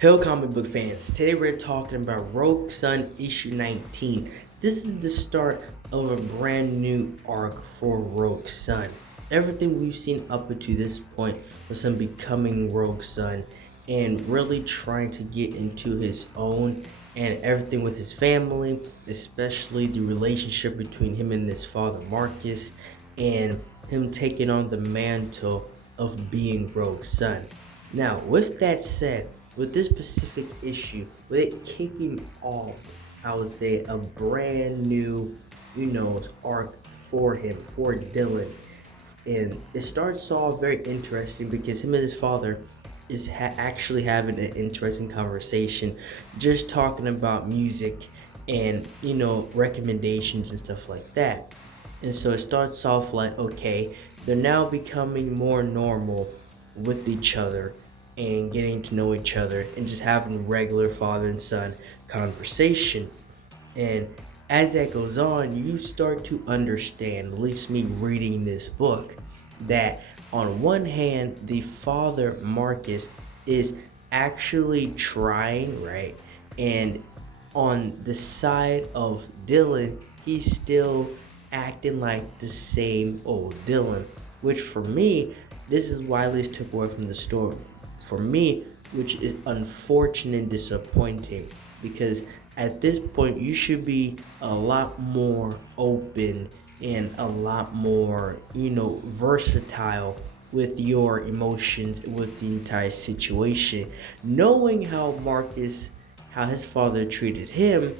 Hello, comic book fans. Today we're talking about Rogue Sun issue 19. This is the start of a brand new arc for Rogue Sun. Everything we've seen up until this point was him becoming Rogue Sun and really trying to get into his own and everything with his family, especially the relationship between him and his father Marcus, and him taking on the mantle of being Rogue Sun. Now, with that said, with this specific issue, with it kicking off, I would say a brand new, arc for him, for Dylan. And it starts off very interesting because him and his father is actually having an interesting conversation, just talking about music and, recommendations and stuff like that. And so it starts off like, okay, they're now becoming more normal with each other and getting to know each other and just having regular father and son conversations. And as that goes on, you start to understand, at least me reading this book, that on one hand, the father Marcus is actually trying, right? And on the side of Dylan, he's still acting like the same old Dylan, which for me, this is why I at least took away from the story for me, which is unfortunate and disappointing because at this point you should be a lot more open and a lot more, versatile with your emotions with the entire situation. Knowing how his father treated him,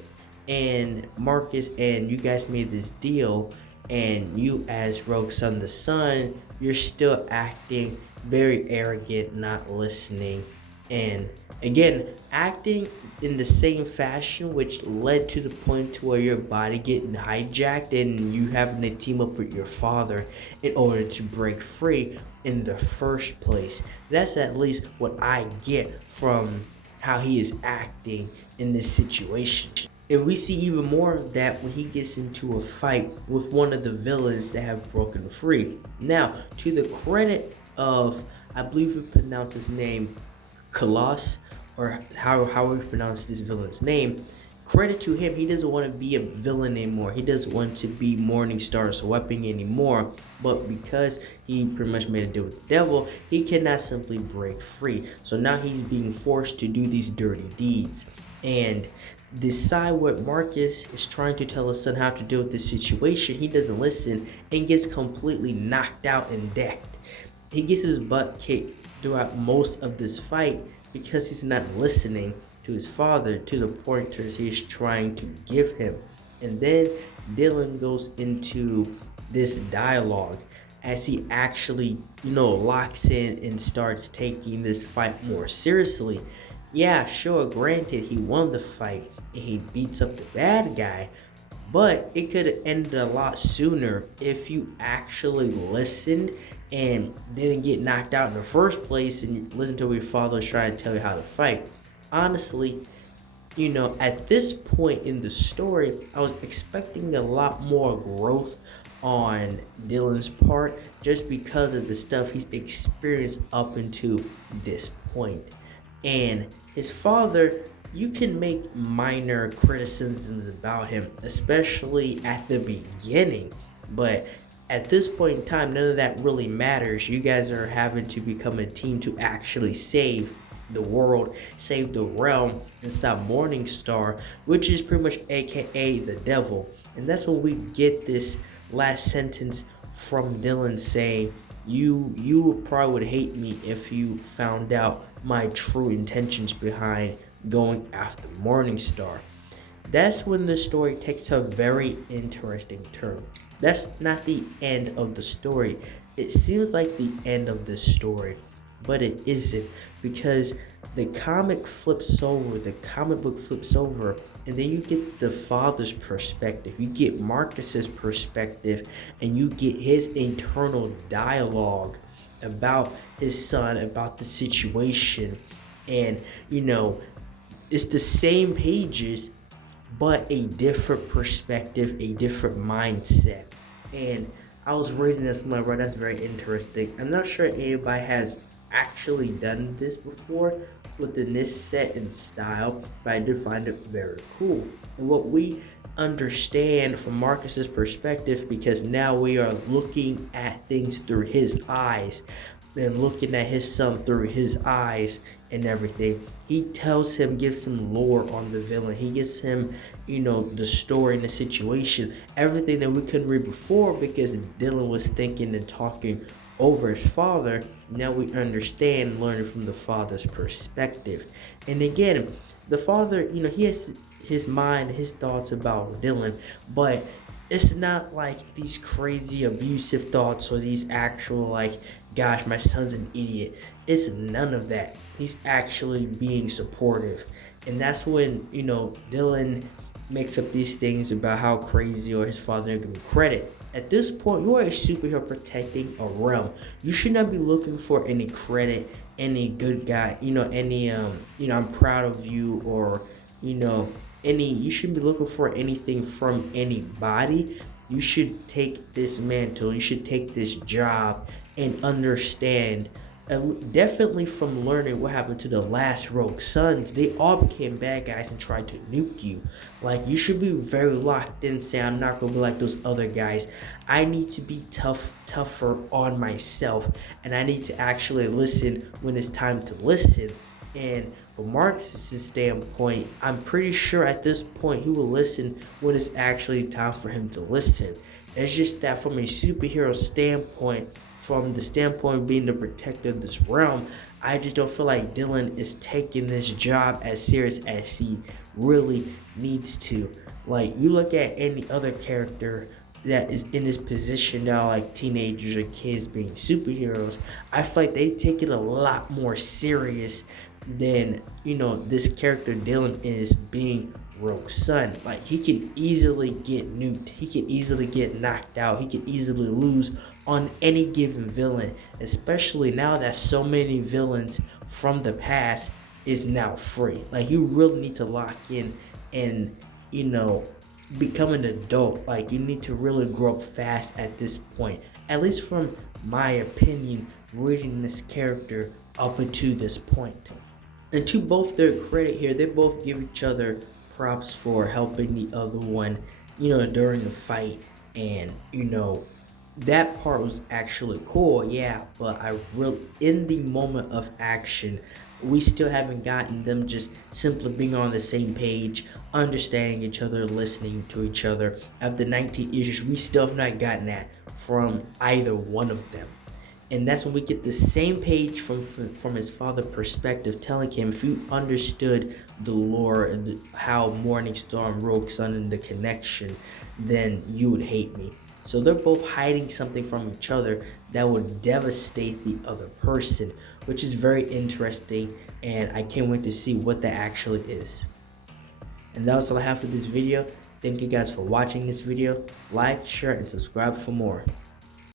and Marcus and you guys made this deal, and you as Rogue Son the son, you're still acting very arrogant, not listening, and again acting in the same fashion, which led to the point to where your body getting hijacked and you having to team up with your father in order to break free in the first place. That's at least what I get from how he is acting in this situation. And we see even more of that when he gets into a fight with one of the villains that have broken free. Now, to the credit of, I believe we pronounce his name Colossus, or how we pronounce this villain's name. Credit to him, he doesn't want to be a villain anymore. He doesn't want to be Morningstar's weapon anymore. But because he pretty much made a deal with the devil, he cannot simply break free. So now he's being forced to do these dirty deeds. And decide what Marcus is trying to tell his son how to deal with this situation. He doesn't listen and gets completely knocked out and decked. He gets his butt kicked throughout most of this fight because he's not listening to his father, to the pointers he's trying to give him. And then Dylan goes into this dialogue as he actually, locks in and starts taking this fight more seriously. Yeah, sure, granted, he won the fight and he beats up the bad guy, but it could have ended a lot sooner if you actually listened and didn't get knocked out in the first place and you listened to what your father was trying to tell you how to fight. Honestly, at this point in the story, I was expecting a lot more growth on Dylan's part just because of the stuff he's experienced up until this point. And his father, you can make minor criticisms about him, especially at the beginning, but at this point in time, none of that really matters. You guys are having to become a team to actually save the world, save the realm, and stop Morningstar, which is pretty much AKA the devil. And that's when we get this last sentence from Dylan saying, you probably would hate me if you found out my true intentions behind going after Morningstar. That's when the story takes a very interesting turn. That's not the end of the story. It seems like the end of this story, but it isn't, because the comic book flips over, and then you get the father's perspective, you get Marcus's perspective, and you get his internal dialogue about his son, about the situation. And it's the same pages, but a different perspective, a different mindset. And I was reading this, I'm like, that's very interesting. I'm not sure anybody has actually done this before, within this set and style, but I do find it very cool. And what we understand from Marcus's perspective, because now we are looking at things through his eyes and looking at his son through his eyes and everything. He tells him, gives him lore on the villain. He gives him, the story and the situation, everything that we couldn't read before because Dylan was thinking and talking over his father. Now we understand, learning from the father's perspective. And again, the father, he has his mind, his thoughts about Dylan, but it's not like these crazy abusive thoughts or these actual like, gosh, my son's an idiot. It's none of that. He's actually being supportive. And that's when, Dylan makes up these things about how crazy or his father didn't give him credit. At this point, you are a superhero protecting a realm. You should not be looking for any credit, any good guy, I'm proud of you, or, you shouldn't be looking for anything from anybody. You should take this mantle, you should take this job and understand, definitely from learning what happened to the last Rogue Sons, they all became bad guys and tried to nuke you. Like, you should be very locked in, say, I'm not gonna be like those other guys. I need to be tougher on myself, and I need to actually listen when it's time to listen. And from Marcus's standpoint, I'm pretty sure at this point he will listen when it's actually time for him to listen. It's just that from a superhero standpoint, from the standpoint of being the protector of this realm, I just don't feel like Dylan is taking this job as serious as he really needs to. Like, you look at any other character that is in this position now, like teenagers or kids being superheroes, I feel like they take it a lot more serious than, this character Dylan is being Rogue Son. Like, he can easily get nuked, he can easily get knocked out, he can easily lose on any given villain, especially now that so many villains from the past is now free. Like, you really need to lock in and, become an adult. Like, you need to really grow up fast at this point, at least from my opinion, reading this character up until this point. And to both their credit here, they both give each other props for helping the other one, during the fight. And, that part was actually cool, yeah, but in the moment of action, we still haven't gotten them just simply being on the same page, understanding each other, listening to each other. After 19 issues, we still have not gotten that from either one of them. And that's when we get the same page from his father's perspective, telling him, if you understood the lore and how Morningstar, Rogue Son, and the connection, then you would hate me. So they're both hiding something from each other that would devastate the other person, which is very interesting, and I can't wait to see what that actually is. And that's all I have for this video. Thank you guys for watching this video. Like, share, and subscribe for more.